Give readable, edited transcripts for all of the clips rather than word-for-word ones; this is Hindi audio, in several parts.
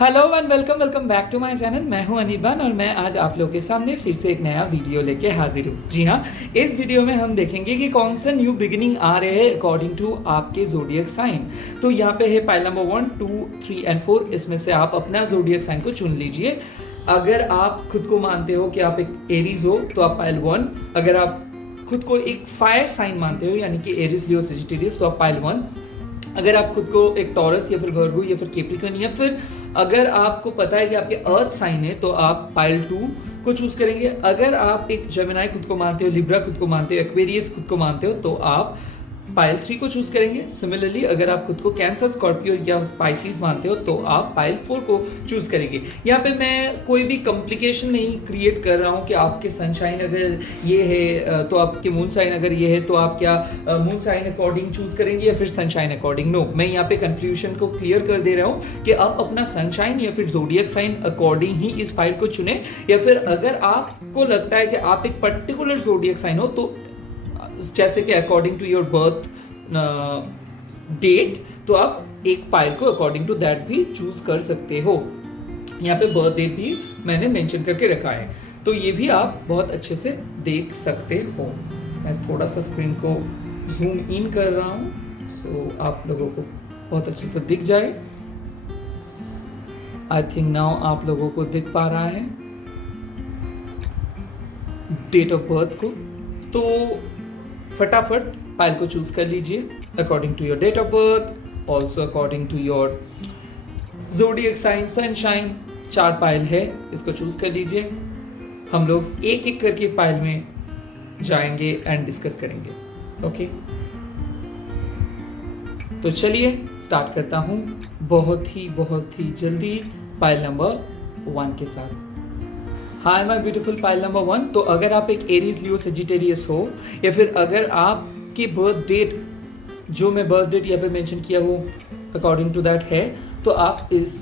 Hello and welcome back to my channel. मैं हूं अनिर्बान और मैं आज आप लोगों के सामने फिर से एक नया वीडियो लेके हाजिर हूं। जी हाँ, इस वीडियो में हम देखेंगे कि कौन सा न्यू बिगिनिंग आ रहे हैं अकॉर्डिंग टू आपके ज़ोडिएक साइन। तो यहाँ पे है पाइल नंबर 1, 2, 3 एंड 4। इसमें से आप अपना ज़ोडिएक साइन को चुन लीजिए। अगर आप खुद को मानते हो कि आप एक एरीज हो तो आप पाइल 1। अगर आप खुद को एक फायर साइन मानते हो यानी कि एरीज, लियो, सेजिटेरियस तो आप पाइल 1। अगर आप खुद को एक टॉरस या फिर वर्गो या फिर कैप्रिकॉर्न या फिर अगर आपको पता है कि आपके अर्थ साइन है तो आप पाइल 2 को चूज करेंगे। अगर आप एक जेमिनी खुद को मानते हो, लिब्रा खुद को मानते हो, एक्वेरियस खुद को मानते हो तो आप पाइल 3 को चूज करेंगे। सिमिलरली अगर आप खुद को कैंसर, स्कॉर्पियो या स्पाइसिस मानते हो तो आप पाइल 4 को चूज करेंगे। यहाँ पे मैं कोई भी कॉम्प्लिकेशन नहीं क्रिएट कर रहा हूँ कि आपके सनशाइन अगर ये है तो आपके मून साइन अगर ये है तो आप क्या मून साइन अकॉर्डिंग चूज करेंगे या फिर सनशाइन अकॉर्डिंग। नो, मैं यहाँ पे कंफ्यूजन को क्लियर कर दे रहा हूँ कि आप अपना सनशाइन या फिर जोडियक साइन अकॉर्डिंग ही इस फाइल को चुने, या फिर अगर आपको लगता है कि आप एक पर्टिकुलर जोडियक साइन हो तो जैसे कि according to your birth date तो आप एक फाइल को अकॉर्डिंग टू दैट भी चूज कर सकते हो। यहाँ पे बर्थ डेट भी मैंने मेंशन करके रखा है तो ये भी आप बहुत अच्छे से देख सकते हो। मैं थोड़ा सा स्क्रीन को जूम इन कर रहा हूँ सो आप लोगों को बहुत अच्छे से दिख जाए। आई थिंक नाउ आप लोगों को दिख पा रहा है डेट ऑफ बर्थ को। तो फटाफट फाइल को चूज कर लीजिए according to your date of birth, also according to your zodiac sign, sunshine. 4 pile है, इसको चूज कर लीजिए। हम लोग एक एक करके फाइल में जाएंगे एंड डिस्कस करेंगे। ओके तो चलिए स्टार्ट करता हूं बहुत ही जल्दी फाइल नंबर 1 के साथ। हाय माय ब्यूटीफुल पाइल नंबर 1। तो अगर आप एक एरीज, लियो, सेजिटेरियस हो या फिर अगर आपकी बर्थ डेट जो मैं बर्थ डेट यहाँ पे मेंशन किया हूँ अकॉर्डिंग टू दैट है तो आप इस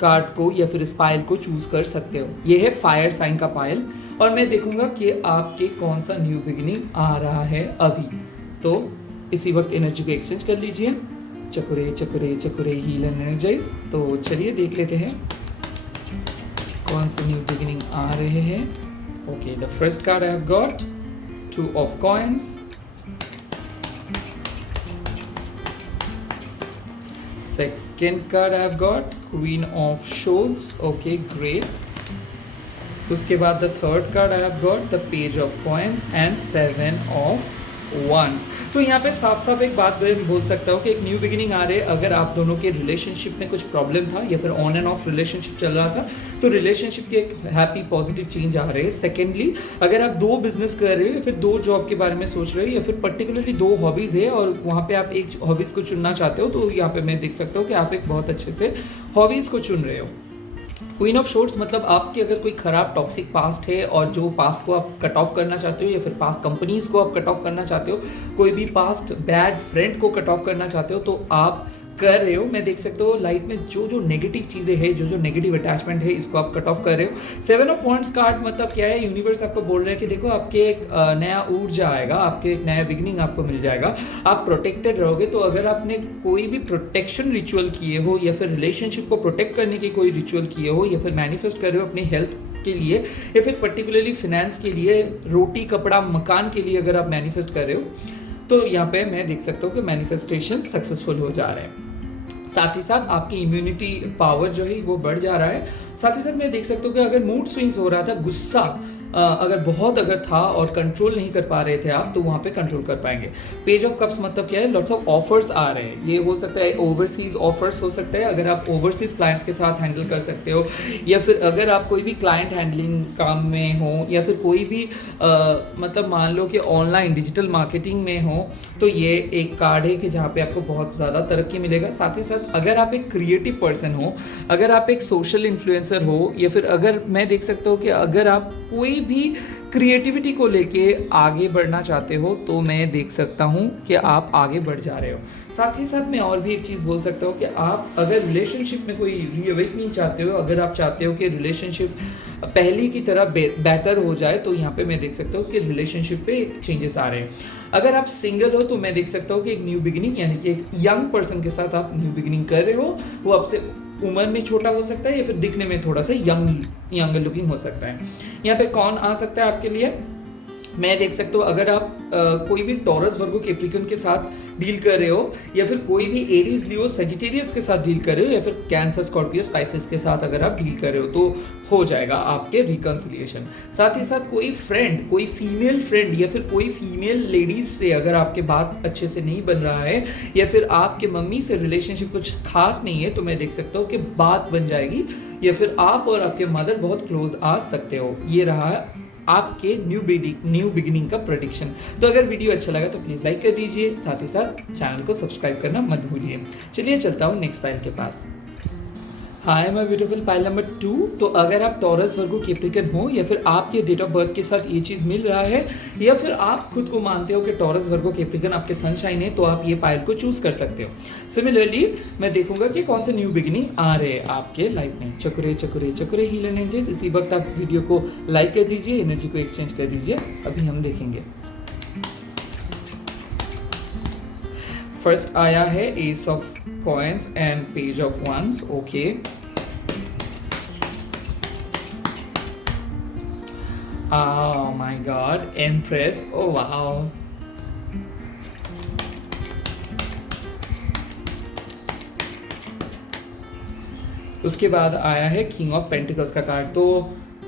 कार्ड को या फिर इस पाइल को चूज कर सकते हो। ये है फायर साइन का पाइल और मैं देखूंगा कि आपके कौन सा न्यू बिगिनिंग आ रहा है अभी। तो इसी वक्त एनर्जी को एक्सचेंज कर लीजिए। चकुरे चकुरे चकुरे हील एंड एनर्जाइज। तो चलिए देख लेते हैं कौन से न्यू बिगिनिंग आ रहे हैं। Okay, the first card I have got 2 of coins, second card I have got queen of swords. Okay great. उसके बाद the third card I have got the page of coins and 7 of wands. तो यहाँ पे साफ साफ एक बात बोल सकता हूँ कि एक न्यू बिगिनिंग आ रहे हैं। अगर आप दोनों के रिलेशनशिप में कुछ प्रॉब्लम था या फिर ऑन एंड ऑफ रिलेशनशिप चल रहा था तो रिलेशनशिप के एक हैप्पी पॉजिटिव चेंज आ रहे हैं। सेकेंडली अगर आप 2 बिजनेस कर रहे हो या फिर 2 जॉब के बारे में सोच रहे हो या फिर पर्टिकुलरली 2 हॉबीज है और वहाँ पे आप एक हॉबीज को चुनना चाहते हो तो यहाँ पे मैं देख सकता हूँ कि आप एक बहुत अच्छे से हॉबीज को चुन रहे हो। क्वीन ऑफ शोर्ड्स मतलब आपके अगर कोई खराब टॉक्सिक पास्ट है और जो पास्ट को आप कट ऑफ करना चाहते हो या फिर पास्ट कंपनीज को आप कट ऑफ करना चाहते हो, कोई भी पास्ट बैड फ्रेंड को कट ऑफ करना चाहते हो तो आप कर रहे हो। मैं देख सकता हूँ लाइफ में जो जो नेगेटिव चीज़ें हैं, जो जो नेगेटिव अटैचमेंट है इसको आप कट ऑफ कर रहे हो। 7 ऑफ वॉन्ड्स कार्ड मतलब क्या है, यूनिवर्स आपको बोल रहे हैं कि देखो आपके एक नया ऊर्जा आएगा, आपके एक नया बिगनिंग आपको मिल जाएगा, आप प्रोटेक्टेड रहोगे। तो अगर आपने कोई भी प्रोटेक्शन रिचुअल किए हो या फिर रिलेशनशिप को प्रोटेक्ट करने की कोई रिचुअल किए हो या फिर मैनिफेस्ट कर रहे हो अपनी हेल्थ के लिए या फिर पर्टिकुलरली फिनेंस के लिए, रोटी कपड़ा मकान के लिए अगर आप मैनिफेस्ट कर रहे हो तो यहाँ पे मैं देख सकता हूँ कि मैनिफेस्टेशन सक्सेसफुल हो जा रहे हैं। साथ ही साथ आपकी इम्यूनिटी पावर जो है वो बढ़ जा रहा है। साथ ही साथ मैं देख सकता हूँ कि अगर मूड स्विंग्स हो रहा था, गुस्सा अगर बहुत अगर था और कंट्रोल नहीं कर पा रहे थे आप तो वहाँ पे कंट्रोल कर पाएंगे। पेज ऑफ कप्स मतलब क्या है, लॉट्स ऑफ ऑफर्स आ रहे हैं। ये हो सकता है ओवरसीज ऑफर्स हो सकता है अगर आप ओवरसीज क्लाइंट्स के साथ हैंडल कर सकते हो या फिर अगर आप कोई भी क्लाइंट हैंडलिंग काम में हो या फिर कोई भी मतलब मान लो कि ऑनलाइन डिजिटल मार्केटिंग में हो तो ये एक कार्ड है कि जहाँ पे आपको बहुत ज़्यादा तरक्की मिलेगा। साथ ही साथ अगर आप एक क्रिएटिव पर्सन हो, अगर आप एक सोशल इन्फ्लुएंसर हो या फिर अगर मैं देख सकता हूँ कि अगर आप कोई भी क्रिएटिविटी को लेके आगे बढ़ना चाहते हो तो मैं देख सकता हूँ कि आप आगे बढ़ जा रहे हो। साथ ही साथ मैं और भी एक चीज़ बोल सकता हूँ कि आप अगर रिलेशनशिप में कोई रीअवेकनिंग चाहते हो, अगर आप चाहते हो कि रिलेशनशिप पहले की तरह बेहतर हो जाए तो यहाँ पे मैं देख सकता हूँ कि रिलेशनशिप पे चेंजेस आ रहे हैं। अगर आप सिंगल हो तो मैं देख सकता हूँ कि एक न्यू बिगिनिंग यानी कि एक यंग पर्सन के साथ आप न्यू बिगिनिंग कर रहे हो, वो आपसे उम्र में छोटा हो सकता है या फिर दिखने में थोड़ा सा यंग लुकिंग हो सकता है। यहाँ पे कौन आ सकता है आपके लिए, मैं देख सकता हूँ अगर आप कोई भी टॉरस वर्गो कैप्रिकॉर्न के साथ डील कर रहे हो, या फिर कोई भी एरीज लियो सजिटेरियस के साथ डील कर रहे हो, या फिर कैंसर स्कॉर्पियो स्पाइसेस के साथ अगर आप डील कर रहे हो तो हो जाएगा आपके रिकंसिलिएशन। साथ ही साथ कोई फ्रेंड, कोई फीमेल फ्रेंड या फिर कोई फीमेल लेडीज से अगर आपके बात अच्छे से नहीं बन रहा है, या फिर आपके मम्मी से रिलेशनशिप कुछ खास नहीं है, तो मैं देख सकता हूँ कि बात बन जाएगी, या फिर आप और आपके मदर बहुत क्लोज आ सकते हो। ये रहा आपके न्यू बिगिनिंग का प्रेडिक्शन। तो अगर वीडियो अच्छा लगा तो प्लीज़ लाइक कर दीजिए, साथ ही साथ चैनल को सब्सक्राइब करना मत भूलिए। चलिए चलता हूँ नेक्स्ट पाइल के पास। Hi my beautiful pile number 2। तो अगर आप टॉरस वर्गो कैप्रिकॉर्न हो, या फिर आपके डेट ऑफ बर्थ के साथ ये चीज़ मिल रहा है, या फिर आप खुद को मानते हो कि टॉरस वर्गो कैप्रिकॉर्न आपके सनशाइन है, तो आप ये पाइल को चूज कर सकते हो। सिमिलरली मैं देखूंगा कि कौन से न्यू बिगिनिंग आ रहे हैं आपके लाइफ में। चकुरे चकुरे चकुरे हील एनर्जीज। इसी वक्त आप वीडियो को लाइक कर दीजिए, एनर्जी को एक्सचेंज कर दीजिए, अभी हम देखेंगे। फर्स्ट आया है ace of coins and page of wands. Okay, oh my god, Empress, oh wow। उसके बाद आया है किंग ऑफ पेंटिकल्स का कार्ड। तो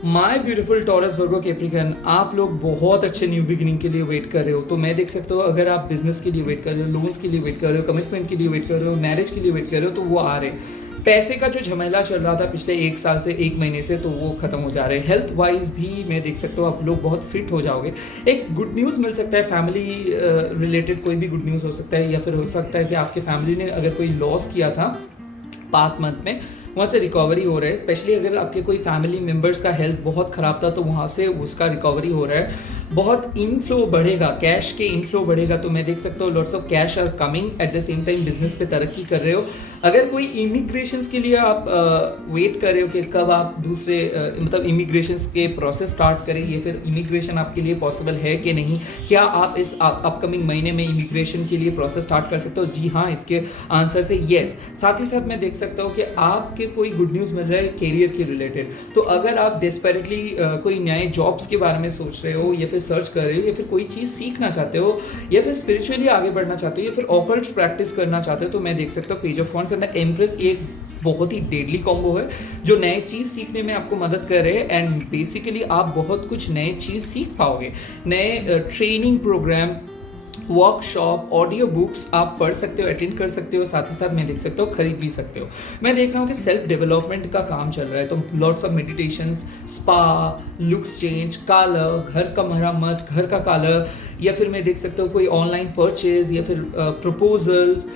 my beautiful Taurus Virgo Capricorn, आप लोग बहुत अच्छे न्यू बिगिनिंग के लिए वेट कर रहे हो। तो मैं देख सकता हूँ अगर आप बिजनेस के लिए वेट कर रहे हो, लोन्स के लिए वेट कर रहे हो, कमिटमेंट के लिए वेट कर रहे हो, मैरिज के लिए वेट कर रहे हो, तो वो आ रहे हैं। पैसे का जो झमेला चल रहा था पिछले 1 साल से 1 महीने से, तो वो खत्म हो जा रहे हैं। हेल्थ वाइज भी मैं देख सकता हूँ आप लोग बहुत फिट हो जाओगे। एक गुड न्यूज़ मिल सकता है, फैमिली रिलेटेड कोई भी गुड न्यूज़ हो सकता है, या फिर हो सकता है कि आपके फैमिली ने अगर कोई लॉस किया था पास्ट मंथ में, वहाँ से रिकवरी हो रहा है। स्पेशली अगर आपके कोई फैमिली मेम्बर्स का हेल्थ बहुत ख़राब था, तो वहाँ से उसका रिकवरी हो रहा है। बहुत इनफ्लो बढ़ेगा, कैश के इनफ्लो बढ़ेगा। तो मैं देख सकता हूँ lots of cash are coming, at the same time business पे तरक्की कर रहे हो। अगर कोई इमिग्रेशन के लिए आप वेट कर रहे हो कि कब आप दूसरे मतलब इमिग्रेशन के प्रोसेस स्टार्ट करें, या फिर इमिग्रेशन आपके लिए पॉसिबल है कि नहीं, क्या आप इस अपकमिंग महीने में इमिग्रेशन के लिए प्रोसेस स्टार्ट कर सकते हो? जी हाँ, इसके आंसर से येस। साथ ही साथ मैं देख सकता हूँ कि आपके कोई गुड न्यूज़ मिल रहा है कैरियर के रिलेटेड। तो अगर आप डेस्परेटली कोई नए जॉब्स के बारे में सोच रहे हो, या फिर सर्च कर रहे हो, या फिर कोई चीज़ सीखना चाहते हो, या फिर स्पिरिचुअली आगे बढ़ना चाहते हो, या फिर ऑकल्ट प्रैक्टिस करना चाहते हो, तो मैं देख सकता हूँ page of wands and the empress एक बहुत ही डेडली कॉम्बो है, जो नए चीज़ सीखने में आपको मदद कर रहे हैं। एंड बेसिकली आप बहुत कुछ नए चीज़ सीख पाओगे। नए training program, workshop, audio books आप पढ़ सकते हो, अटेंड कर सकते हो। साथ ही साथ मैं देख सकता हूँ खरीद भी सकते हो। मैं देख रहा हूँ कि सेल्फ डेवलपमेंट का काम चल रहा है, तो lots of meditations, spa, looks change, colour, घर का मरम्मत, घर का कलर, या फिर मैं देख सकता हूँ कोई ऑनलाइन परचेज, या फिर प्रपोजल्स।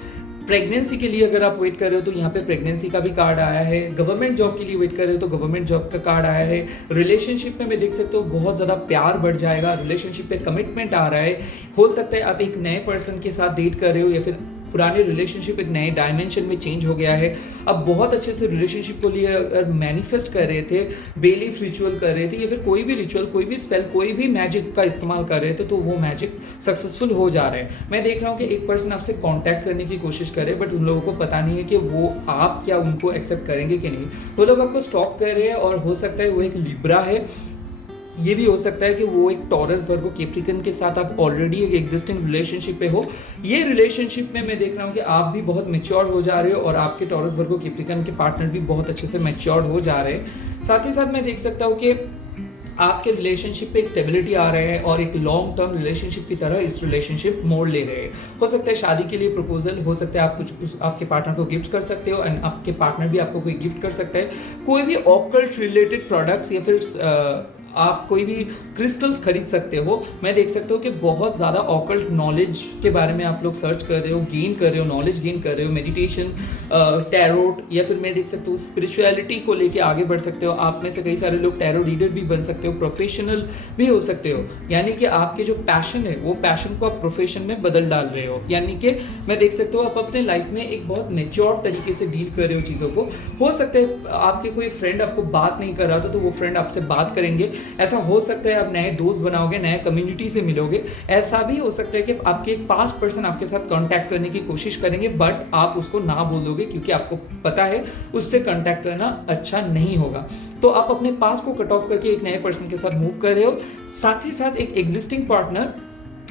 प्रेगनेंसी के लिए अगर आप वेट कर रहे हो तो यहाँ पे प्रेगनेंसी का भी कार्ड आया है। गवर्नमेंट जॉब के लिए वेट कर रहे हो तो गवर्नमेंट जॉब का कार्ड आया है। रिलेशनशिप में मैं देख सकता हूँ बहुत ज़्यादा प्यार बढ़ जाएगा, रिलेशनशिप पे कमिटमेंट आ रहा है। हो सकता है आप एक नए पर्सन के साथ डेट कर रहे हो, या फिर पुराने रिलेशनशिप एक नए डायमेंशन में चेंज हो गया है। अब बहुत अच्छे से रिलेशनशिप को लिए अगर मैनिफेस्ट कर रहे थे, बेलीफ रिचुअल कर रहे थे, या फिर कोई भी रिचुअल, कोई भी स्पेल, कोई भी मैजिक का इस्तेमाल कर रहे थे, तो वो मैजिक सक्सेसफुल हो जा रहे हैं। मैं देख रहा हूँ कि एक पर्सन आपसे कांटेक्ट करने की कोशिश करे, बट उन लोगों को पता नहीं है कि वो आप क्या उनको एक्सेप्ट करेंगे कि नहीं। वो लोग आपको स्टॉक कर रहे हैं, और हो सकता है वो एक लिब्रा है, ये भी हो सकता है कि वो एक टॉरस वर्गो कैप्रिकॉर्न के साथ आप ऑलरेडी एक एग्जिस्टिंग रिलेशनशिप पे हो। ये रिलेशनशिप में मैं देख रहा हूँ कि आप भी बहुत मैच्योर हो जा रहे हो, और आपके टॉरस वर्गो कैप्रिकॉर्न के पार्टनर भी बहुत अच्छे से मैच्योर हो जा रहे हैं। साथ ही साथ मैं देख सकता हूँ कि आपके रिलेशनशिप पे एक स्टेबिलिटी आ रहा है, और एक लॉन्ग टर्म रिलेशनशिप की तरह इस रिलेशनशिप मोड़ ले रहे हैं। हो सकता है शादी के लिए प्रपोजल, हो सकता है आप कुछ आपके पार्टनर को गिफ्ट कर सकते हो, एंड आपके पार्टनर भी आपको कोई गिफ्ट कर सकता है। कोई भी ऑकल्ट रिलेटेड प्रोडक्ट्स, या फिर आप कोई भी क्रिस्टल्स खरीद सकते हो। मैं देख सकता हूँ कि बहुत ज़्यादा ऑकल्ट नॉलेज के बारे में आप लोग सर्च कर रहे हो, गेन कर रहे हो, नॉलेज गेन कर रहे हो, मेडिटेशन, टैरोट, या फिर मैं देख सकता हूँ स्पिरिचुअलिटी को लेके आगे बढ़ सकते हो। आप में से कई सारे लोग टैरो रीडर भी बन सकते हो, प्रोफेशनल भी हो सकते हो। यानी कि आपके जो पैशन है, वो पैशन को आप प्रोफेशन में बदल डाल रहे हो। यानी कि मैं देख सकता हूँ आप अपने लाइफ में एक बहुत मेच्योर तरीके से डील कर रहे हो चीज़ों को। हो सकता है आपके कोई फ्रेंड आपको बात नहीं कर रहा था, तो वो फ्रेंड आपसे बात करेंगे, ऐसा हो सकता है आप नए दोस्त बनाओगे, नए कम्युनिटी से मिलोगे। ऐसा भी हो सकता है कि आपके एक पास पर्सन आपके साथ कांटेक्ट करने की कोशिश करेंगे, बट आप उसको ना बोल दोगे क्योंकि आपको पता है उससे कांटेक्ट करना अच्छा नहीं होगा। तो आप अपने पास को कट ऑफ करके एक नए पर्सन के साथ मूव कर रहे हो। साथ ही साथ एक एग्जिस्टिंग पार्टनर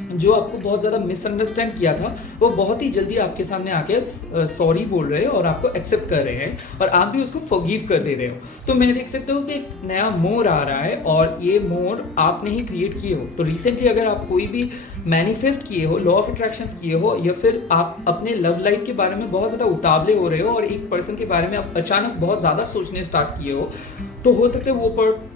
जो आपको बहुत ज़्यादा मिसअंडरस्टैंड किया था, वो बहुत ही जल्दी आपके सामने आके सॉरी बोल रहे हैं और आपको एक्सेप्ट कर रहे हैं और आप भी उसको फॉरगिव कर दे रहे हो। तो मैं देख सकते हो कि एक नया मोड़ आ रहा है और ये मोड़ आपने ही क्रिएट किए हो। तो रिसेंटली अगर आप कोई भी मैनिफेस्ट किए हो, लॉ ऑफ अट्रैक्शंस किए हो, या फिर आप अपने लव लाइफ के बारे में बहुत ज़्यादा उतावले हो रहे हो और एक पर्सन के बारे में आप अचानक बहुत ज़्यादा सोचने स्टार्ट किए हो, तो हो सकता है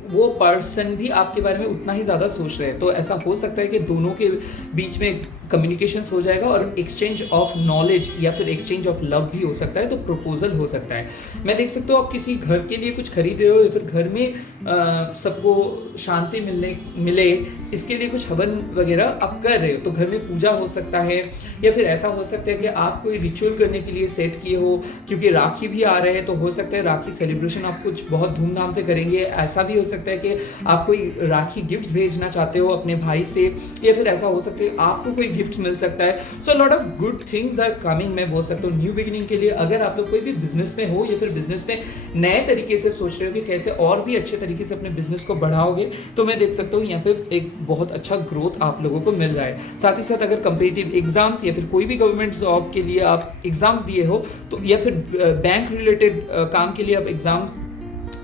वो पर्सन भी आपके बारे में उतना ही ज़्यादा सोच रहे हैं। तो ऐसा हो सकता है कि दोनों के बीच में कम्युनिकेशंस हो जाएगा और एक्सचेंज ऑफ नॉलेज या फिर एक्सचेंज ऑफ लव भी हो सकता है, तो प्रपोजल हो सकता है। मैं देख सकता हूँ आप किसी घर के लिए कुछ खरीद रहे हो या फिर घर में सबको शांति मिले इसके लिए कुछ हवन वगैरह आप कर रहे हो। तो घर में पूजा हो सकता है, या फिर ऐसा हो सकता है कि आप कोई रिचुअल करने के लिए सेट किए हो, क्योंकि राखी भी आ रहे हैं तो हो सकता है राखी सेलिब्रेशन आप कुछ बहुत धूमधाम से करेंगे। ऐसा भी हो सकता है कि आप कोई राखी गिफ्ट्स भेजना चाहते हो अपने भाई से, या फिर ऐसा हो सकता है आपको कोई गिफ्ट मिल सकता है। So lot of good things are coming. मैं बोल सकता हूँ न्यू बिगिनिंग के लिए अगर आप लोग कोई भी बिजनेस में हो या फिर बिजनेस में नए तरीके से सोच रहे हो कि कैसे और भी अच्छे तरीके से अपने बिजनेस को बढ़ाओगे, तो मैं देख सकता हूँ यहाँ पे एक बहुत अच्छा ग्रोथ आप लोगों को मिल रहा है। साथ ही साथ अगर कंपेटिटिव एग्जाम्स या फिर कोई भी गवर्नमेंट जॉब के लिए आप एग्जाम्स दिए हो, तो या फिर बैंक रिलेटेड काम के लिए आप एग्जाम्स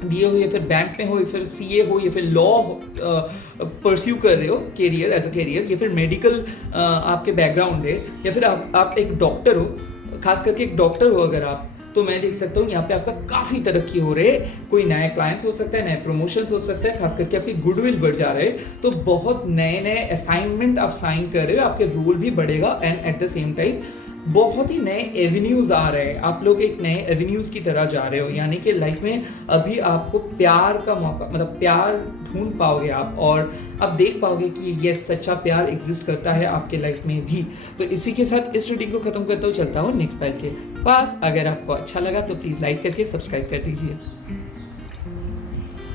दिए हो, या फिर बैंक में हो, या फिर सीए हो, या फिर लॉ परस्यू कर रहे हो कैरियर एज अ कैरियर, या फिर मेडिकल आपके बैकग्राउंड है, या फिर आप एक डॉक्टर हो, खास करके एक डॉक्टर हो अगर आप, तो मैं देख सकता हूँ यहाँ पे आपका काफी तरक्की हो रही है। कोई नए क्लाइंट्स हो सकता है, नए प्रमोशंस हो सकता है, खास करके आपकी गुडविल बढ़ जा रहे हैं। तो बहुत नए नए असाइनमेंट आप साइन कर रहे हो, आपके रोल भी बढ़ेगा and eight the same time बहुत ही नए एवेन्यूज आ रहे हैं। आप लोग एक नए एवेन्यूज की तरह जा रहे हो, यानी कि लाइफ में अभी आपको प्यार का मौका, मतलब प्यार ढूंढ पाओगे आप, और आप देख पाओगे कि ये सच्चा प्यार एग्जिस्ट करता है आपके लाइफ में भी। तो इसी के साथ इस रीडिंग को खत्म करता हूँ, चलता हूँ नेक्स्ट फाइल के पास। अगर आपको अच्छा लगा तो प्लीज लाइक करके सब्सक्राइब कर दीजिए।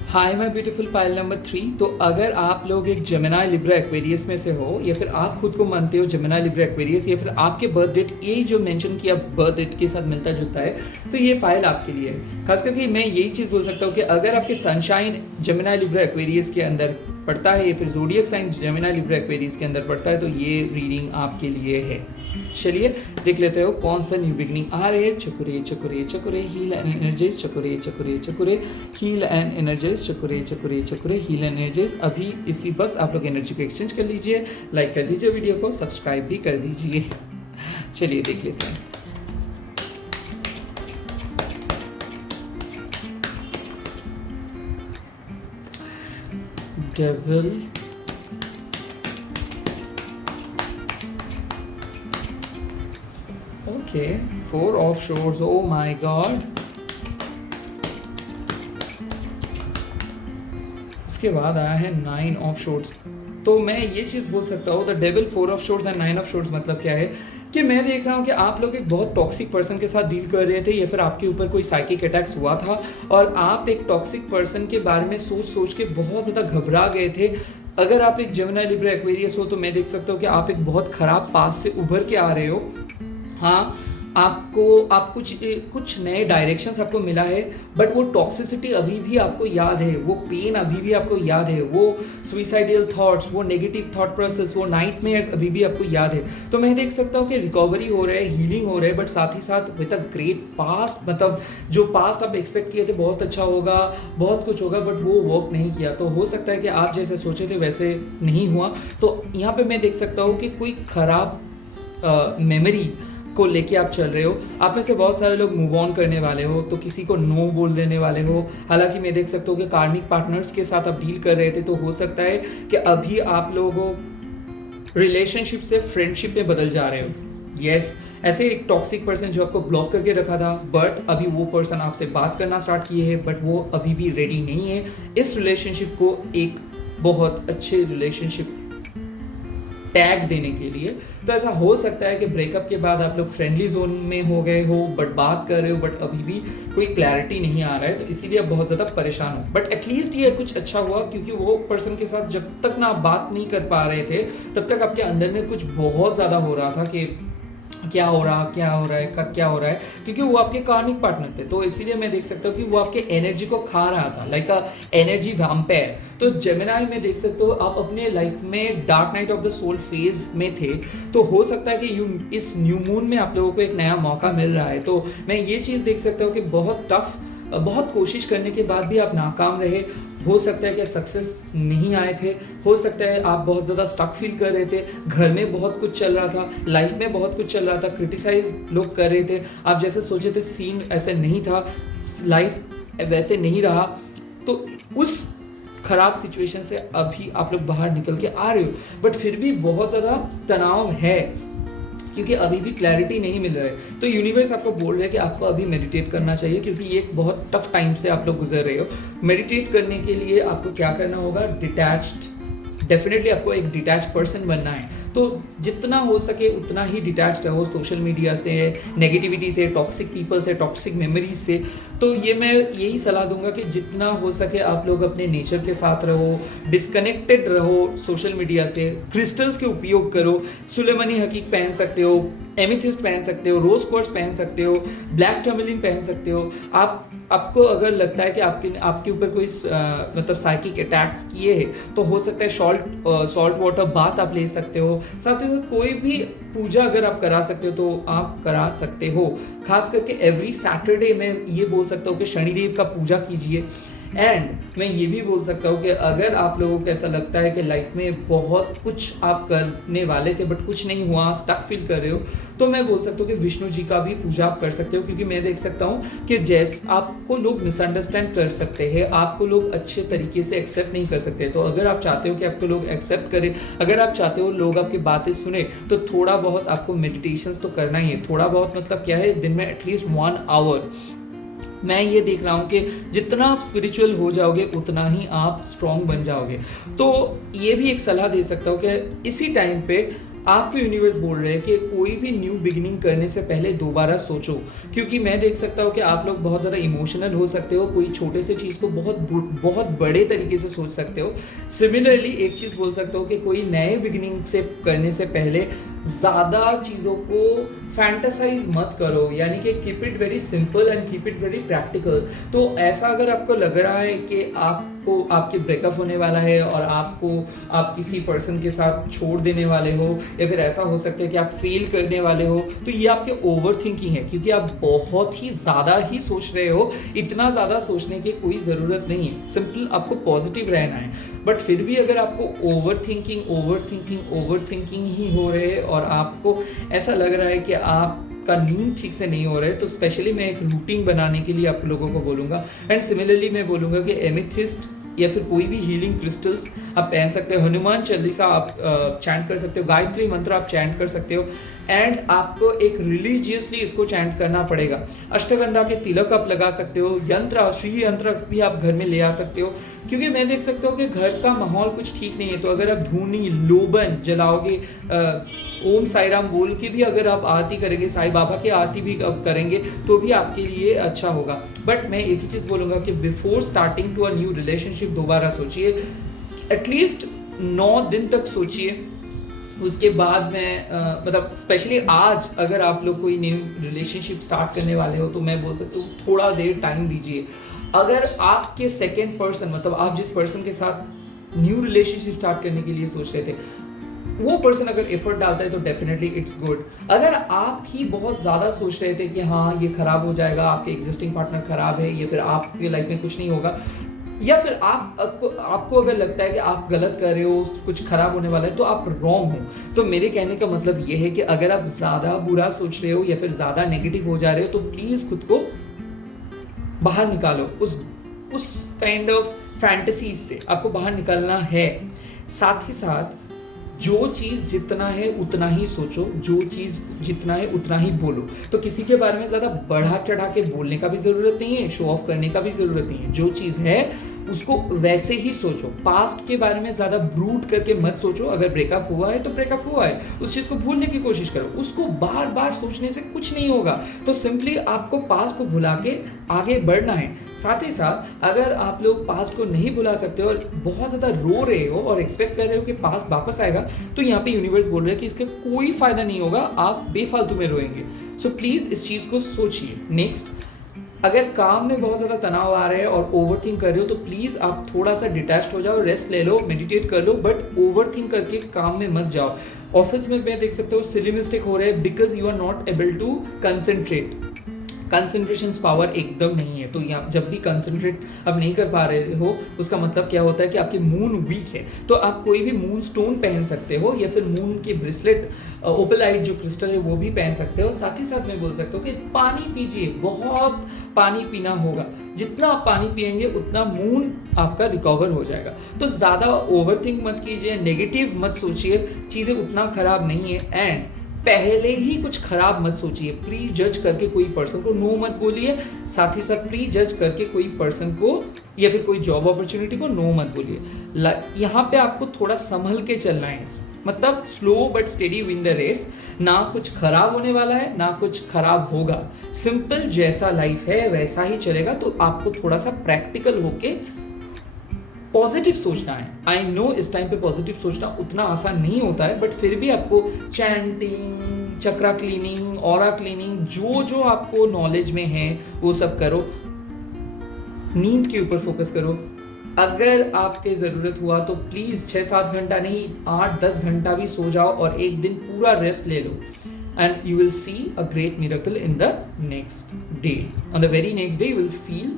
हाय माय ब्यूटीफुल पाइल नंबर 3। तो अगर आप लोग एक जेमिनी लिब्रा एक्वेरियस में से हो, या फिर आप खुद को मानते हो जेमिनी लिब्रा एक्वेरियस, या फिर आपके बर्थ डेट ये जो मेंशन किया बर्थ डेट के साथ मिलता जुलता है, तो ये पाइल आपके लिए है। खास करके मैं यही चीज़ बोल सकता हूँ कि अगर आपके सनशाइन जेमिनी लिब्रा एक्वेरियस के अंदर पड़ता है या फिर zodiac sign Gemini Libra Aquarius के अंदर पड़ता है, तो ये रीडिंग आपके लिए है। चलिए देख लेते हो कौन सा न्यू बिगनिंग आ रहे हैं। चकुरे चकुरे चकुरे हील एंड एनर्जाइज, चकुरे चकुरे चकुरे हील एंड एनर्जाइज, चकुरे चकुरे चकुरे हील एंड एनर्जाइज। अभी इसी वक्त आप लोग एनर्जी को एक्सचेंज कर लीजिए, लाइक कर दीजिए वीडियो को, सब्सक्राइब भी कर दीजिए। चलिए देख लेते हैं। Devil, okay, 4 of swords, oh my god। उसके बाद आया है 9 of swords। तो मैं ये चीज़ बोल सकता हूँ the devil, 4 of swords and 9 of swords मतलब क्या है कि मैं देख रहा हूँ कि आप लोग एक बहुत टॉक्सिक पर्सन के साथ डील कर रहे थे, या फिर आपके ऊपर कोई साइकिक अटैक्स हुआ था और आप एक टॉक्सिक पर्सन के बारे में सोच सोच के बहुत ज़्यादा घबरा गए थे। अगर आप एक जेमिनी लिब्रा एक्वेरियस हो तो मैं देख सकता हूँ कि आप एक बहुत ख़राब पास से उभर के आ रहे हो। हाँ, आप कुछ नए डायरेक्शंस आपको मिला है, बट वो टॉक्सिसिटी अभी भी आपको याद है, वो पेन अभी भी आपको याद है, वो सुइसाइडल थॉट्स, वो नेगेटिव थॉट प्रोसेस, वो नाइटमेयर्स अभी भी आपको याद है। तो मैं देख सकता हूँ कि रिकवरी हो रहा है, हीलिंग हो रहा है, बट साथ ही साथ विद अ ग्रेट पास्ट, मतलब जो पास्ट आप एक्सपेक्ट किए थे बहुत अच्छा होगा, बहुत कुछ होगा, बट वो वर्क नहीं किया। तो हो सकता है कि आप जैसे सोचे थे वैसे नहीं हुआ। तो यहाँ पे मैं देख सकता हूँ कि कोई खराब मेमोरी को लेके आप चल रहे हो। आप में से बहुत सारे लोग मूव ऑन करने वाले हो, तो किसी को नो बोल देने वाले हो। हालांकि मैं देख सकता हूँ कि कार्मिक पार्टनर्स के साथ आप डील कर रहे थे, तो हो सकता है कि अभी आप लोग रिलेशनशिप से फ्रेंडशिप में बदल जा रहे हो। यस, ऐसे एक टॉक्सिक पर्सन जो आपको ब्लॉक करके रखा था, बट अभी वो पर्सन आपसे बात करना स्टार्ट किए है, बट वो अभी भी रेडी नहीं है इस रिलेशनशिप को एक बहुत अच्छे रिलेशनशिप टैग देने के लिए। तो ऐसा हो सकता है कि ब्रेकअप के बाद आप लोग फ्रेंडली जोन में हो गए हो, बट बात कर रहे हो, बट अभी भी कोई क्लैरिटी नहीं आ रहा है, तो इसीलिए आप बहुत ज़्यादा परेशान हो। बट एटलीस्ट ये कुछ अच्छा हुआ, क्योंकि वो पर्सन के साथ जब तक ना आप बात नहीं कर पा रहे थे तब तक आपके अंदर में कुछ बहुत ज़्यादा हो रहा था कि क्या हो रहा है, कब क्या हो रहा है, क्योंकि वो आपके कार्मिक पार्टनर थे। तो इसीलिए मैं देख सकता हूँ कि वो आपके एनर्जी को खा रहा था, लाइक अ एनर्जी वैम्पायर। तो जेमिनाई में देख सकते हो आप अपने लाइफ में dark night of the soul phase में थे, तो हो सकता है कि इस न्यू मून में आप लोगों को एक नया मौका मिल रहा है। तो मैं ये चीज़ देख सकता हूँ कि बहुत कोशिश करने के बाद भी आप नाकाम रहे। हो सकता है कि सक्सेस नहीं आए थे, हो सकता है आप बहुत ज़्यादा स्टक फील कर रहे थे, घर में बहुत कुछ चल रहा था, लाइफ में बहुत कुछ चल रहा था, क्रिटिसाइज लोग कर रहे थे, आप जैसे सोचे थे सीन ऐसे नहीं था, लाइफ वैसे नहीं रहा। तो उस खराब सिचुएशन से अभी आप लोग बाहर निकल के आ रहे हो, बट फिर भी बहुत ज़्यादा तनाव है, क्योंकि अभी भी क्लैरिटी नहीं मिल रहा है। तो यूनिवर्स आपको बोल रहा है कि आपको अभी मेडिटेट करना चाहिए, क्योंकि ये एक बहुत टफ टाइम से आप लोग गुजर रहे हो। मेडिटेट करने के लिए आपको क्या करना होगा, डेफिनेटली आपको एक डिटैच पर्सन बनना है। तो जितना हो सके उतना ही डिटैच रहो सोशल मीडिया से, नेगेटिविटी से, टॉक्सिक पीपल से, टॉक्सिक मेमोरीज से। तो ये मैं यही सलाह दूंगा कि जितना हो सके आप लोग अपने नेचर के साथ रहो, डिस्कनेक्टेड रहो सोशल मीडिया से, क्रिस्टल्स के उपयोग करो, सुलेमानी हकीक पहन सकते हो, एमिथिस्ट पहन सकते हो, रोज क्वार्ट्ज पहन सकते हो, ब्लैक टर्मलिन पहन सकते हो। आपको अगर लगता है कि आपके ऊपर कोई मतलब साइकिक अटैक्स किए हैं, तो हो सकता है सॉल्ट वाटर बाथ आप ले सकते हो। साथ ही साथ कोई भी पूजा अगर आप करा सकते हो तो आप करा सकते हो। खास करके एवरी सैटरडे में ये बोल सकता हूँ कि शनिदेव का पूजा कीजिए। एंड मैं ये भी बोल सकता हूँ कि अगर आप लोगों को ऐसा लगता है कि लाइफ में बहुत कुछ आप करने वाले थे बट कुछ नहीं हुआ, स्टक फील कर रहे हो, तो मैं बोल सकता हूँ कि विष्णु जी का भी पूजा आप कर सकते हो। क्योंकि मैं देख सकता हूँ कि जैसे आपको लोग मिसअंडरस्टैंड कर सकते हैं, आपको लोग अच्छे तरीके से एक्सेप्ट नहीं कर सकते। तो अगर आप चाहते हो कि आपको लोग एक्सेप्ट करें, अगर आप चाहते हो लोग आपकी बातें सुने, तो थोड़ा बहुत आपको मेडिटेशंस तो करना ही है। थोड़ा बहुत मतलब क्या है, दिन में एटलीस्ट 1 आवर। मैं ये देख रहा हूँ कि जितना आप स्पिरिचुअल हो जाओगे उतना ही आप स्ट्रॉन्ग बन जाओगे। तो ये भी एक सलाह दे सकता हूँ कि इसी टाइम पे आपको यूनिवर्स बोल रहे हैं कि कोई भी न्यू बिगिनिंग करने से पहले दोबारा सोचो। क्योंकि मैं देख सकता हूँ कि आप लोग बहुत ज़्यादा इमोशनल हो सकते हो, कोई छोटे से चीज़ को बहुत बड़े तरीके से सोच सकते हो। सिमिलरली एक चीज़ बोल सकते हो कि कोई नए बिगिनिंग से करने से पहले ज़्यादा चीज़ों को फैंटासाइज मत करो, यानी कि keep it very simple and keep it very practical. तो ऐसा अगर आपको लग रहा है कि आपको आपके ब्रेकअप होने वाला है और आप किसी पर्सन के साथ छोड़ देने वाले हो, या फिर ऐसा हो सकता है कि आप फेल करने वाले हो, तो ये आपके ओवर थिंकिंग है, क्योंकि आप बहुत ही ज़्यादा ही सोच रहे हो। इतना ज़्यादा सोचने की कोई ज़रूरत नहीं है, सिंपल आपको पॉजिटिव रहना है। बट फिर भी अगर आपको ओवर थिंकिंग ही हो रहे है और आपको ऐसा लग रहा है कि आपका नींद ठीक से नहीं हो रहा है, तो स्पेशली मैं एक रूटीन बनाने के लिए आप लोगों को बोलूँगा। एंड सिमिलरली मैं बोलूँगा कि एमेथिस्ट या फिर कोई भी हीलिंग क्रिस्टल्स आप पहन सकते हो, हनुमान चालीसा आप चैंट कर सकते हो, गायत्री मंत्र आप चैंट कर सकते हो। एंड आपको एक रिलीजियसली इसको चैंट करना पड़ेगा। अष्टगंधा के तिलक आप लगा सकते हो, श्री यंत्र भी आप घर में ले आ सकते हो। क्योंकि मैं देख सकता हूँ कि घर का माहौल कुछ ठीक नहीं है, तो अगर आप धूनी लोबन जलाओगे, ओम साई राम बोल के भी अगर आप आरती करेंगे, साईं बाबा की आरती भी करेंगे, तो भी आपके लिए अच्छा होगा। बट मैं एक ही चीज़ बोलूँगा कि before starting to a new relationship दोबारा सोचिए, एटलीस्ट 9 दिन तक सोचिए। उसके बाद में मतलब स्पेशली आज अगर आप लोग कोई न्यू रिलेशनशिप स्टार्ट करने वाले हो, तो मैं बोल सकता हूँ थोड़ा देर टाइम दीजिए। अगर आपके सेकेंड पर्सन, मतलब आप जिस पर्सन के साथ न्यू रिलेशनशिप स्टार्ट करने के लिए सोच रहे थे, वो पर्सन अगर एफर्ट डालता है तो डेफिनेटली इट्स गुड। अगर आप ही बहुत ज़्यादा सोच रहे थे कि हाँ ये खराब हो जाएगा, आपके एग्जिस्टिंग पार्टनर खराब है, या फिर आपके लाइफ में कुछ नहीं होगा, या फिर आपको अगर लगता है कि आप गलत कर रहे हो, कुछ खराब होने वाला है, तो आप रॉन्ग हो। तो मेरे कहने का मतलब ये है कि अगर आप ज़्यादा बुरा सोच रहे हो या फिर ज़्यादा नेगेटिव हो जा रहे हो, तो प्लीज़ खुद को बाहर निकालो उस काइंड ऑफ फैंटेसीज से। आपको बाहर निकलना है। साथ ही साथ जो चीज़ जितना है उतना ही सोचो, जो चीज़ जितना है उतना ही बोलो। तो किसी के बारे में ज़्यादा बढ़ा चढ़ा के बोलने का भी ज़रूरत नहीं है, शो ऑफ करने का भी ज़रूरत नहीं है। जो चीज़ है उसको वैसे ही सोचो, पास्ट के बारे में ज़्यादा ब्रूट करके मत सोचो। अगर ब्रेकअप हुआ है तो ब्रेकअप हुआ है, उस चीज़ को भूलने की कोशिश करो, उसको बार बार सोचने से कुछ नहीं होगा। तो सिंपली आपको पास्ट को भुला के आगे बढ़ना है। साथ ही साथ अगर आप लोग पास्ट को नहीं भुला सकते और बहुत ज़्यादा रो रहे हो और एक्सपेक्ट कर रहे हो कि पास्ट वापस आएगा, तो यहाँ पे यूनिवर्स बोल रहा है कि इसका कोई फायदा नहीं होगा, आप बेफालतू में रोएंगे। सो प्लीज़ इस चीज़ को सोचिए। नेक्स्ट, अगर काम में बहुत ज़्यादा तनाव आ रहा है और ओवर थिंक कर रहे हो तो प्लीज़ आप थोड़ा सा डिटैच्ड हो जाओ, रेस्ट ले लो, मेडिटेट कर लो, बट ओवर थिंक करके काम में मत जाओ। ऑफिस में मैं देख सकते हो सिली मिस्टेक हो रहे हैं because you are not able to concentrate. Concentration power एकदम नहीं है। तो यहाँ जब भी कंसंट्रेट आप नहीं कर पा रहे हो, उसका मतलब क्या होता है कि आपकी मून वीक है। तो आप कोई भी मून स्टोन पहन सकते हो या फिर मून की ब्रेसलेट, ओपेलाइट जो क्रिस्टल है वो भी पहन सकते हो। साथ ही साथ मैं बोल सकता हूँ कि पानी पीजिए, बहुत पानी पीना होगा। जितना आप पानी पिएंगे उतना मून आपका रिकवर हो जाएगा। तो ज़्यादा ओवरथिंक मत कीजिए, नेगेटिव मत सोचिए, चीज़ें उतना खराब नहीं है। एंड पहले ही कुछ खराब मत सोचिए, प्री जज करके कोई पर्सन को नो मत बोलिए। साथ ही साथ प्री जज करके कोई पर्सन को या फिर कोई जॉब अपॉर्चुनिटी को नो मत बोलिए। यहाँ पे आपको थोड़ा संभल के चलना है, मतलब slow but steady win the race. ना कुछ खराब होने वाला है ना कुछ खराब होगा, सिंपल जैसा लाइफ है वैसा ही चलेगा। तो आपको थोड़ा सा प्रैक्टिकल होके पॉजिटिव सोचना है। आई नो इस टाइम पे पॉजिटिव सोचना उतना आसान नहीं होता है, बट फिर भी आपको चैंटिंग, चक्रा क्लीनिंग, ऑरा क्लीनिंग, जो जो आपको नॉलेज में है वो सब करो। नींद के ऊपर फोकस करो। अगर आपके ज़रूरत हुआ तो प्लीज़ 6-7 घंटा नहीं, 8-10 घंटा भी सो जाओ और एक दिन पूरा रेस्ट ले लो। And you will see a great miracle in the next day. On the very next day you will feel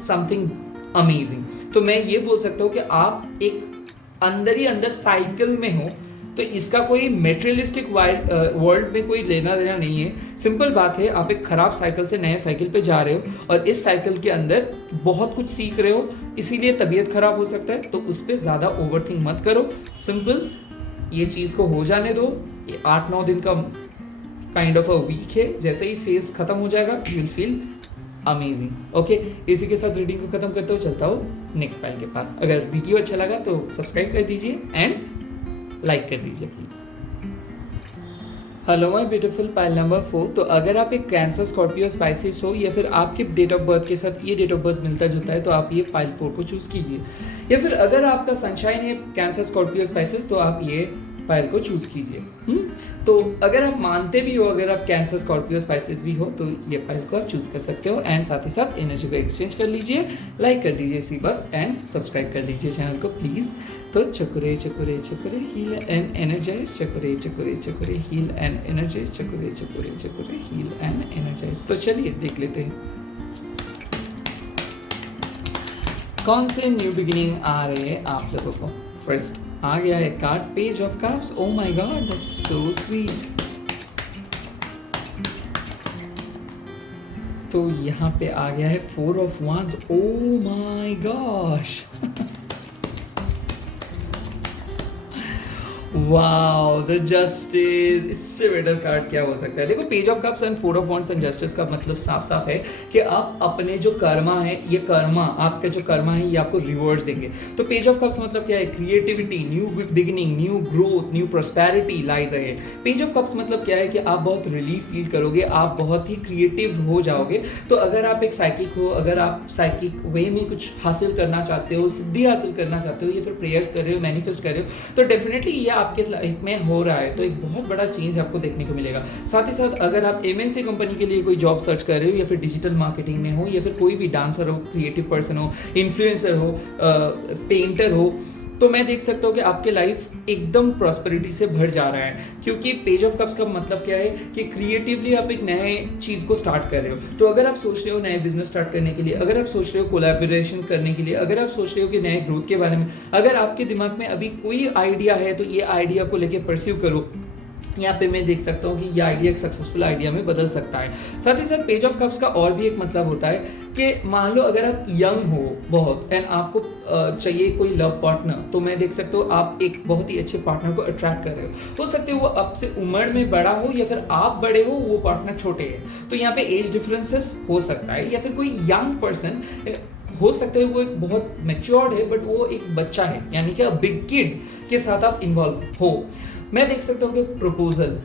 something amazing. तो मैं ये बोल सकता हूँ कि आप एक अंदर ही अंदर साइकिल में हो। तो इसका कोई मेटेरियलिस्टिक वर्ल्ड में कोई लेना देना नहीं है। सिंपल बात है, आप एक खराब साइकिल से नए साइकिल पे जा रहे हो और इस साइकिल के अंदर बहुत कुछ सीख रहे हो, इसीलिए तबीयत खराब हो सकता है। तो उस पर ज़्यादा ओवरथिंक मत करो, सिंपल ये चीज़ को हो जाने दो। ये 8-9 दिन का काइंड ऑफ अ वीक है, जैसे ही फेज खत्म हो जाएगा you will feel amazing. Okay, इसी के साथ रीडिंग को खत्म करते हुए चलता हूँ नेक्स्ट फाइल के पास। अगर वीडियो अच्छा लगा तो सब्सक्राइब कर दीजिए एंड लाइक कर दीजिए please. Hello my beautiful pile number 4। तो अगर आप एक कैंसर, स्कॉर्पियो, स्पाइसिस हो या फिर आपके डेट ऑफ बर्थ के साथ ये डेट ऑफ बर्थ मिलता जुलता है तो आप ये पाइल 4 को चूज कीजिए। या फिर अगर आपका सनशाइन है कैंसर, स्कॉर्पियो, स्पाइसिस, तो आप ये पाइल को चूज कीजिए। तो अगर आप मानते भी हो, अगर आप कैंसर, स्कॉर्पियो, स्पाइसिस भी हो तो ये पाइल को आप चूज कर सकते हो। एंड साथ ही साथ एनर्जी को एक्सचेंज कर लीजिए, लाइक कर दीजिए इसी वक्त एंड सब्सक्राइब कर लीजिए चैनल को प्लीज। तो चकुरे चकुरे चकुरे हील एंड एनर्जाइज, चकुरे चकुरे चकुरे हील एंड एनर्जाइज, चकुरे चकुरे चकुरे हील एंड एनर्जाइज। तो चलिए देख लेते हैं कौन से न्यू बिगिनिंग आ रहे हैं आप लोगों को। फर्स्ट आ गया है card page of cups. Oh my God, that's so sweet. तो यहाँ पे आ गया है 4 of wands। Oh my gosh, wow, the justice. इससे बेटर कार्ड क्या हो सकता है। देखो, page of cups and 4 of wands and justice का मतलब साफ साफ है कि आप अपने जो कर्मा है, ये कर्मा आपका जो कर्मा है ये आपको रिवॉर्ड्स देंगे। तो पेज ऑफ कप्स मतलब क्या है, creativity, new beginning, new growth, new prosperity lies ahead. Page of cups मतलब क्या है कि आप बहुत रिलीफ फील करोगे, आप बहुत ही क्रिएटिव हो जाओगे। तो अगर आप एक साइकिक हो, अगर आप साइकिक वे में कुछ हासिल करना चाहते हो, सिद्धि हासिल करना चाहते हो या फिर प्रेयर्स कर रहे हो, मैनिफेस्ट कर रहे हो, तो डेफिनेटली ये आपके लाइफ में हो रहा है। तो एक बहुत बड़ा चेंज आपको देखने को मिलेगा। साथ ही साथ अगर आप एमएनसी कंपनी के लिए कोई जॉब सर्च कर रहे हो या फिर डिजिटल मार्केटिंग में हो या फिर कोई भी डांसर हो, क्रिएटिव पर्सन हो, इन्फ्लुएंसर हो, पेंटर हो, तो मैं देख सकता हूँ कि आपके लाइफ एकदम प्रॉस्पेरिटी से भर जा रहा है। क्योंकि पेज ऑफ कप्स का मतलब क्या है कि क्रिएटिवली आप एक नए चीज़ को स्टार्ट कर रहे हो। तो अगर आप सोच रहे हो नए बिजनेस स्टार्ट करने के लिए, अगर आप सोच रहे हो कोलैबोरेशन करने के लिए, अगर आप सोच रहे हो कि नए ग्रोथ के बारे में, अगर आपके दिमाग में अभी कोई आइडिया है तो ये आइडिया को लेके परस्यू करो। यहाँ पे मैं देख सकता हूँ कि ये आइडिया एक सक्सेसफुल आइडिया में बदल सकता है। साथ ही साथ पेज ऑफ कप्स का और भी एक मतलब होता है कि मान लो अगर आप यंग हो बहुत एंड आपको चाहिए कोई लव पार्टनर, तो मैं देख सकता हूँ आप एक बहुत ही अच्छे पार्टनर को अट्रैक्ट कर रहे हो सकते हो वो आपसे उम्र में बड़ा हो या फिर आप बड़े हो, वो पार्टनर छोटे है। तो यहाँ पे एज डिफरेंसेस हो सकता है या फिर कोई यंग पर्सन हो सकता है वो एक बहुत मैच्योर्ड है बट वो एक बच्चा है, यानी कि बिग किड के साथ आप इन्वॉल्व हो। मैं देख सकता हूँ कि प्रपोजल,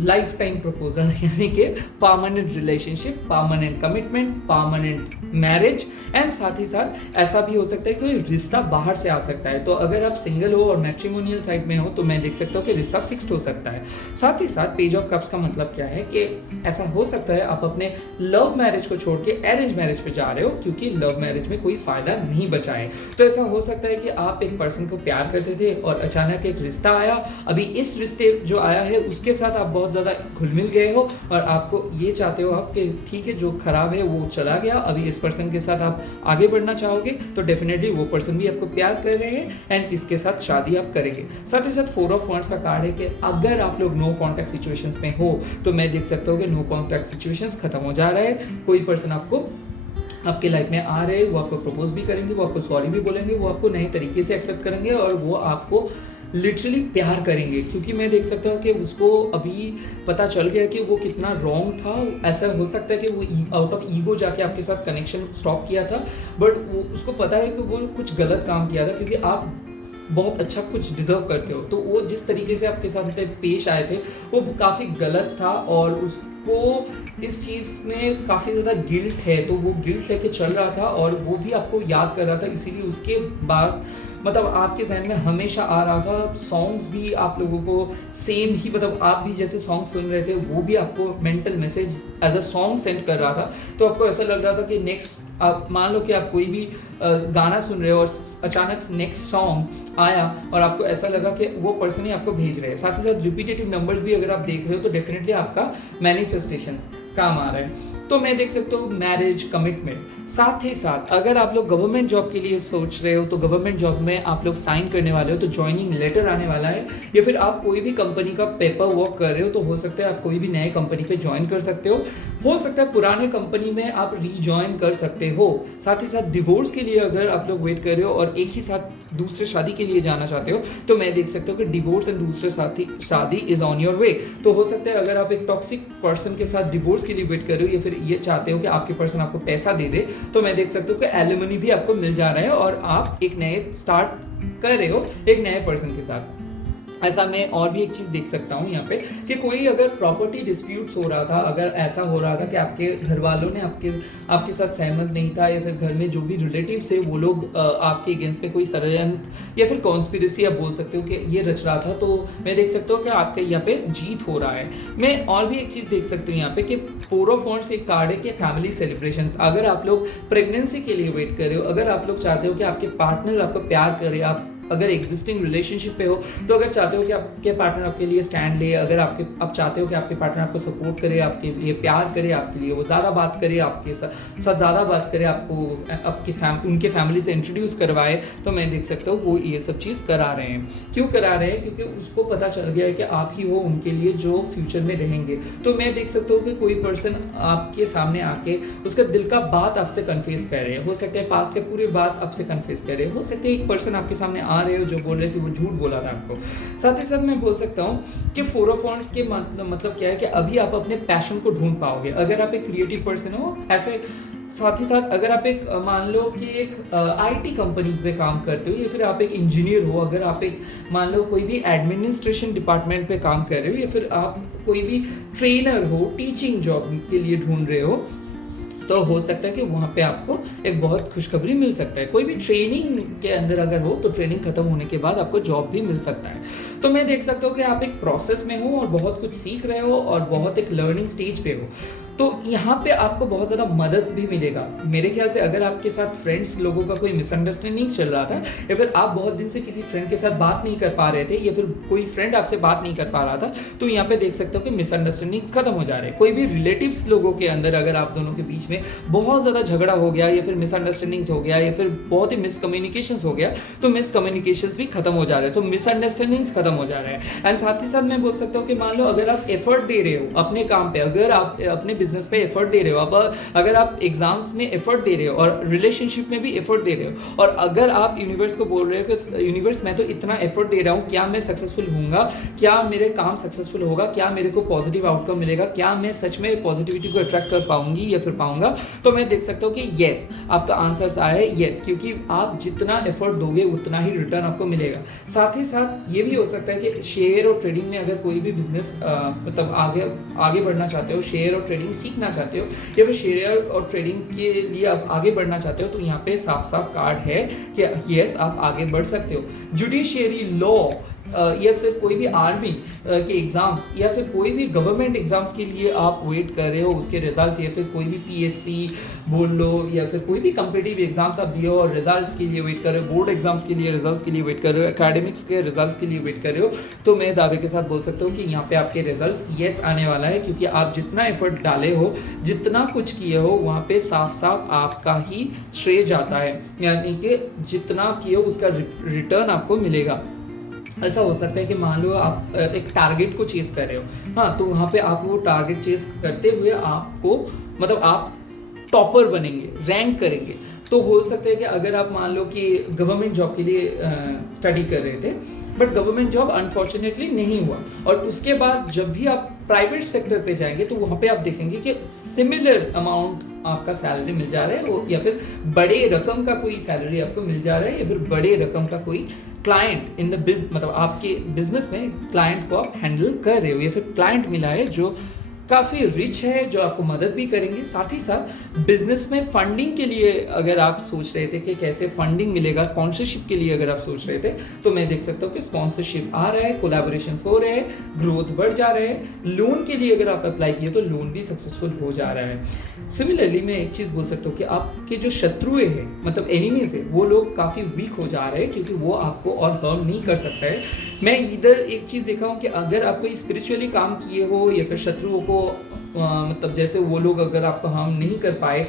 लाइफ टाइम प्रपोजल, यानी कि permanent relationship, permanent commitment, permanent marriage, and साथ ही साथ ऐसा भी हो सकता है कि कोई रिश्ता बाहर से आ सकता है। तो अगर आप सिंगल हो और मैट्रिमोनियल साइड में हो तो मैं देख सकता हूँ कि रिश्ता फिक्स्ड हो सकता है। साथ ही साथ पेज ऑफ कप्स का मतलब क्या है कि ऐसा हो सकता है आप अपने लव मैरिज को छोड़ के अरेंज मैरिज पे जा रहे हो, क्योंकि लव मैरिज में कोई फायदा नहीं बचा है। तो ऐसा हो सकता है कि आप एक पर्सन को प्यार करते थे और अचानक एक रिश्ता आया, अभी इस रिश्ते जो आया है उसके साथ आप बहुत ज़्यादा घुल मिल गए हो और आपको ये चाहते हो आप कि ठीक है जो खराब है वो चला गया, अभी इस पर्सन के साथ आप आगे बढ़ना चाहोगे, तो डेफिनेटली वो पर्सन भी आपको प्यार कर रहे हैं एंड इसके साथ शादी आप करेंगे। साथ ही साथ 4 ऑफ वांड्स का कार्ड है कि अगर आप लोग नो कॉन्टैक्ट सिचुएशंस में हो तो मैं देख सकता हूँ कि नो कॉन्टैक्ट सिचुएशंस खत्म हो जा रहा है। कोई पर्सन आपको आपके लाइफ में आ रहे हैं, वो आपको प्रपोज भी करेंगे, वो आपको सॉरी भी बोलेंगे, वो आपको नए तरीके से एक्सेप्ट करेंगे और वो आपको लिटरली प्यार करेंगे, क्योंकि मैं देख सकता हूँ कि उसको अभी पता चल गया कि वो कितना रॉन्ग था। ऐसा हो सकता है कि वो आउट ऑफ ईगो जाके आपके साथ कनेक्शन स्टॉप किया था, बट वो उसको पता है कि वो कुछ गलत काम किया था, क्योंकि आप बहुत अच्छा कुछ डिजर्व करते हो। तो वो जिस तरीके से आपके साथ पेश आए थे वो काफ़ी गलत था और उसको इस चीज़ में काफ़ी ज़्यादा गिल्ट है, तो वो गिल्ट लेके चल रहा था और वो भी आपको याद कर रहा था। इसीलिए उसके बाद मतलब आपके जहन में हमेशा आ रहा था। सॉन्ग्स भी आप लोगों को सेम ही, मतलब आप भी जैसे सॉन्ग सुन रहे थे वो भी आपको mental message as a song send कर रहा था। तो आपको ऐसा लग रहा था कि नेक्स्ट, आप मान लो कि आप कोई भी गाना सुन रहे हो और अचानक नेक्स्ट सॉन्ग आया और आपको ऐसा लगा कि वो पर्सन ही आपको भेज रहे हैं। साथ ही साथ रिपीटेटिव नंबर्स भी अगर आप देख रहे हो तो डेफिनेटली आपका मैनिफेस्टेशंस काम आ रहा है। तो मैं देख सकता हूँ मैरिज, कमिटमेंट। साथ ही साथ अगर आप लोग गवर्नमेंट जॉब के लिए सोच रहे हो तो गवर्नमेंट जॉब में आप लोग साइन करने वाले हो तो ज्वाइनिंग लेटर आने वाला है, या फिर आप कोई भी कंपनी का पेपर वर्क कर रहे हो तो हो सकता है आप कोई भी नए कंपनी पे ज्वाइन कर सकते हो सकता है पुराने कंपनी में आप रीज्वाइन कर सकते हो। साथ ही साथ डिवोर्स के लिए अगर आप लोग वेट कर रहे हो और एक ही साथ दूसरे शादी के लिए जाना चाहते हो तो मैं देख सकता हूँ कि डिवोर्स एंड दूसरे शादी इज ऑन योर वे। तो हो सकता है अगर आप एक टॉक्सिक पर्सन के साथ डिवोर्स के लिए वेट कर रहे हो या फिर ये चाहते हो कि आपके पर्सन आपको पैसा दे दे, तो मैं देख सकता हूँ कि एलिमनी भी आपको मिल जा रहा है और आप एक नए स्टार्ट कर रहे हो एक नए पर्सन के साथ। ऐसा मैं और भी एक चीज़ देख सकता हूँ यहाँ पे कि कोई अगर प्रॉपर्टी डिस्प्यूट्स हो रहा था, अगर ऐसा हो रहा था कि आपके घर वालों ने आपके साथ सहमत नहीं था या फिर घर में जो भी रिलेटिव्स है वो लोग आपके अगेंस्ट पे कोई षड्यंत्र या फिर कॉन्स्पिरेसी आप बोल सकते हो कि ये रच रहा था, तो मैं देख सकता हूँ कि आपके यहाँ पे जीत हो रहा है। मैं और भी एक चीज़ देख सकती हूँ यहाँ पे कि 4 ऑफ वांड्स एक कार्ड है कि फैमिली सेलिब्रेशंस। अगर आप लोग प्रेगनेंसी के लिए वेट कर रहे हो, अगर आप लोग चाहते हो कि आपके पार्टनर आपको प्यार करे, आप अगर एग्जिस्टिंग रिलेशनशिप पे हो तो अगर चाहते हो कि आपके पार्टनर आपके लिए स्टैंड ले, अगर आप चाहते हो कि आपके पार्टनर आपको सपोर्ट करे, आपके लिए प्यार करे, आपके लिए वो ज़्यादा बात करे, आपके साथ ज़्यादा बात करे, आपको उनके फैमिली से इंट्रोड्यूस करवाए, तो मैं देख सकता हूँ वो ये सब चीज़ करा रहे हैं। क्यों करा रहे हैं? क्योंकि उसको पता चल गया है कि आप ही हो उनके लिए जो फ्यूचर में रहेंगे। तो मैं देख सकता हूँ कि कोई पर्सन आपके सामने आके उसका दिल का बात आपसे कन्फेस कर रहे हैं। हो सकता है पास के पूरी बात आपसे कन्फेस कर रहे हैं, हो सकता है एक पर्सन आपके सामने आ रहे हो जो बोल रहे हैं कि वो झूठ बोला था आपको। साथ ही साथ मैं बोल सकता हूँ कि 4 ऑफ वांड्स के मतलब क्या है कि अभी आप अपने पैशन को ढूंढ पाओगे अगर आप एक क्रिएटिव पर्सन हो। ऐसे साथ ही साथ अगर आप एक मान लो कि एक आईटी कंपनी पे काम करते हो या फिर आप एक इंजीनियर हो, अगर आप एक मान लो कोई भी एडमिनिस्ट्रेशन डिपार्टमेंट पे काम कर रहे हो या फिर आप कोई भी ट्रेनर हो, टीचिंग जॉब के लिए ढूंढ रहे हो, तो हो सकता है कि वहाँ पे आपको एक बहुत खुशखबरी मिल सकता है। कोई भी ट्रेनिंग के अंदर अगर हो तो ट्रेनिंग खत्म होने के बाद आपको जॉब भी मिल सकता है। तो मैं देख सकता हूँ कि आप एक प्रोसेस में हो और बहुत कुछ सीख रहे हो और बहुत एक लर्निंग स्टेज पे हो, तो यहाँ पे आपको बहुत ज़्यादा मदद भी मिलेगा। मेरे ख्याल से अगर आपके साथ फ्रेंड्स लोगों का कोई मिसअंडरस्टैंडिंग चल रहा था या फिर आप बहुत दिन से किसी फ्रेंड के साथ बात नहीं कर पा रहे थे या फिर कोई फ्रेंड आपसे बात नहीं कर पा रहा था, तो यहाँ पे देख सकते हो कि मिसअंडरस्टैंडिंग खत्म हो जा रहे हैं। कोई भी रिलेटिव्स लोगों के अंदर अगर आप दोनों के बीच में बहुत ज़्यादा झगड़ा हो गया या फिर मिसअंडरस्टैंडिंग्स हो गया या फिर बहुत ही मिसकम्युनिकेशंस हो गया, तो मिसकम्युनिकेशंस भी खत्म हो जा रहे हैं, तो मिसअंडरस्टैंडिंग्स खत्म हो जा रहे हैं। एंड साथ ही साथ मैं बोल सकता हूँ कि मान लो अगर आप एफर्ट दे रहे हो अपने काम पे, अगर आप अपने बिजनेस पे एफर्ट दे रहे हो, अब अगर आप एग्जाम्स में एफर्ट दे रहे हो और रिलेशनशिप में भी एफर्ट दे रहे हो, और अगर आप यूनिवर्स को बोल रहे हो कि यूनिवर्स मैं तो इतना एफर्ट दे रहा हूँ, क्या मैं सक्सेसफुल होऊंगा, क्या मेरे काम सक्सेसफुल होगा, क्या मेरे को पॉजिटिव आउटकम मिलेगा, क्या मैं सच में पॉजिटिविटी को अट्रैक्ट कर पाऊंगी या फिर पाऊंगा, तो मैं देख सकता हूँ कि येस, आपका आंसर आया है येस, क्योंकि आप जितना एफर्ट दोगे उतना ही रिटर्न आपको मिलेगा। साथ ही साथ ये भी हो सकता है कि शेयर और ट्रेडिंग में अगर कोई भी बिजनेस मतलब आगे बढ़ना चाहते हो, शेयर और ट्रेडिंग सीखना चाहते हो, या फिर शेयर और ट्रेडिंग के लिए आप आगे बढ़ना चाहते हो, तो यहाँ पे साफ साफ कार्ड है कि यस आप आगे बढ़ सकते हो। जुडिशियरी लॉ या फिर कोई भी आर्मी के एग्जाम्स या फिर कोई भी गवर्नमेंट एग्जाम्स के लिए आप वेट कर रहे हो उसके रिजल्ट्स, या फिर कोई भी पीएससी बोल लो या फिर कोई भी कम्पिटिटिव एग्जाम्स आप दिए हो और रिजल्ट्स के लिए वेट कर रहे हो, बोर्ड एग्जाम्स के लिए रिजल्ट्स के लिए वेट कर रहे हो, एकेडमिक्स के रिजल्ट्स के लिए वेट कर रहे हो, तो मैं दावे के साथ बोल सकता हूँ कि यहाँ पे आपके रिजल्ट्स येस आने वाला है, क्योंकि आप जितना एफर्ट डाले हो, जितना कुछ किए हो, वहाँ पे साफ साफ आपका ही श्रेय जाता है, यानी कि जितना किए हो उसका रिटर्न आपको मिलेगा। ऐसा हो सकता है कि मान लो आप एक टारगेट को चेस कर रहे हो, हाँ, तो वहाँ पे आप वो टारगेट चेस करते हुए आपको मतलब आप टॉपर बनेंगे, रैंक करेंगे। तो हो सकता है कि अगर आप मान लो कि गवर्नमेंट जॉब के लिए स्टडी कर रहे थे, बट गवर्नमेंट जॉब अनफॉर्चुनेटली नहीं हुआ, और उसके बाद जब भी आप प्राइवेट सेक्टर पे जाएंगे तो वहाँ पे आप देखेंगे कि सिमिलर अमाउंट आपका सैलरी मिल जा रहा है, या फिर बड़े रकम का कोई सैलरी आपको मिल जा रहा है, या फिर बड़े रकम का कोई क्लाइंट इन द मतलब आपके बिजनेस में क्लाइंट को आप हैंडल कर रहे हो, या फिर क्लाइंट मिला है जो काफ़ी रिच है, जो आपको मदद भी करेंगे। साथ ही साथ बिजनेस में फंडिंग के लिए अगर आप सोच रहे थे कि कैसे फंडिंग मिलेगा, स्पॉन्सरशिप के लिए अगर आप सोच रहे थे, तो मैं देख सकता हूँ कि स्पॉन्सरशिप आ रहा है, कोलैबोरेशंस हो रहे हैं, ग्रोथ बढ़ जा रहे हैं। लोन के लिए अगर आप अप्लाई किए तो लोन भी सक्सेसफुल हो जा रहा है। सिमिलरली मैं एक चीज़ बोल सकता हूँ कि आपके जो शत्रुएं हैं, मतलब एनिमीज है, वो लोग काफ़ी वीक हो जा रहे हैं, क्योंकि वो आपको और हर्म नहीं कर सकता है। मैं इधर एक चीज़ देखा हूँ कि अगर आप कोई स्पिरिचुअली काम किए हो या फिर शत्रुओं को मतलब जैसे वो लोग अगर आपको हार्म नहीं कर पाए,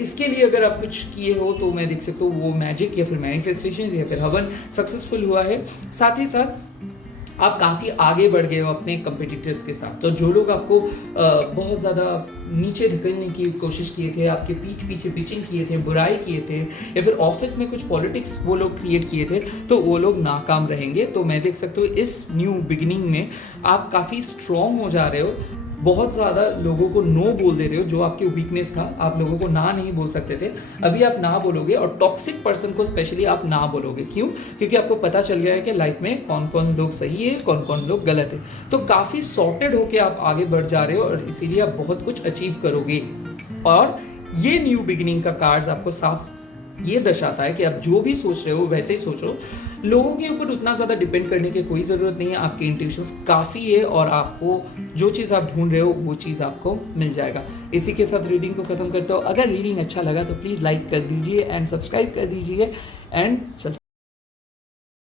इसके लिए अगर आप कुछ किए हो, तो मैं देख सकता हूँ वो मैजिक या फिर मैनिफेस्टेशन या फिर हवन सक्सेसफुल हुआ है। साथ ही साथ आप काफ़ी आगे बढ़ गए हो अपने कंपिटिटर्स के साथ। तो जो लोग आपको बहुत ज़्यादा नीचे धकेलने की कोशिश किए थे, आपके पीठ पीछे पिचिंग किए थे, बुराई किए थे, या फिर ऑफिस में कुछ पॉलिटिक्स वो लोग क्रिएट किए थे, तो वो लोग नाकाम रहेंगे। तो मैं देख सकता हूँ इस न्यू बिगिनिंग में आप काफ़ी स्ट्रॉन्ग हो जा रहे हो, बहुत ज़्यादा लोगों को नो बोल दे रहे हो, जो आपकी वीकनेस था, आप लोगों को ना नहीं बोल सकते थे, अभी आप ना बोलोगे, और टॉक्सिक पर्सन को स्पेशली आप ना बोलोगे। क्यों? क्योंकि आपको पता चल गया है कि लाइफ में कौन कौन लोग सही है, कौन कौन लोग गलत है। तो काफ़ी सॉर्टेड होके आप आगे बढ़ जा रहे हो, और इसीलिए आप बहुत कुछ अचीव करोगे। और ये न्यू बिगिनिंग का कार्ड्स आपको साफ ये दर्शाता है कि आप जो भी सोच रहे हो वैसे ही सोचो, लोगों के ऊपर उतना ज़्यादा डिपेंड करने की कोई ज़रूरत नहीं है, आपके इंट्यूशंस काफ़ी है, और आपको जो चीज़ आप ढूंढ रहे हो वो चीज़ आपको मिल जाएगा। इसी के साथ रीडिंग को ख़त्म करता हूँ। अगर रीडिंग अच्छा लगा तो प्लीज़ लाइक कर दीजिए एंड सब्सक्राइब कर दीजिए, एंड चलते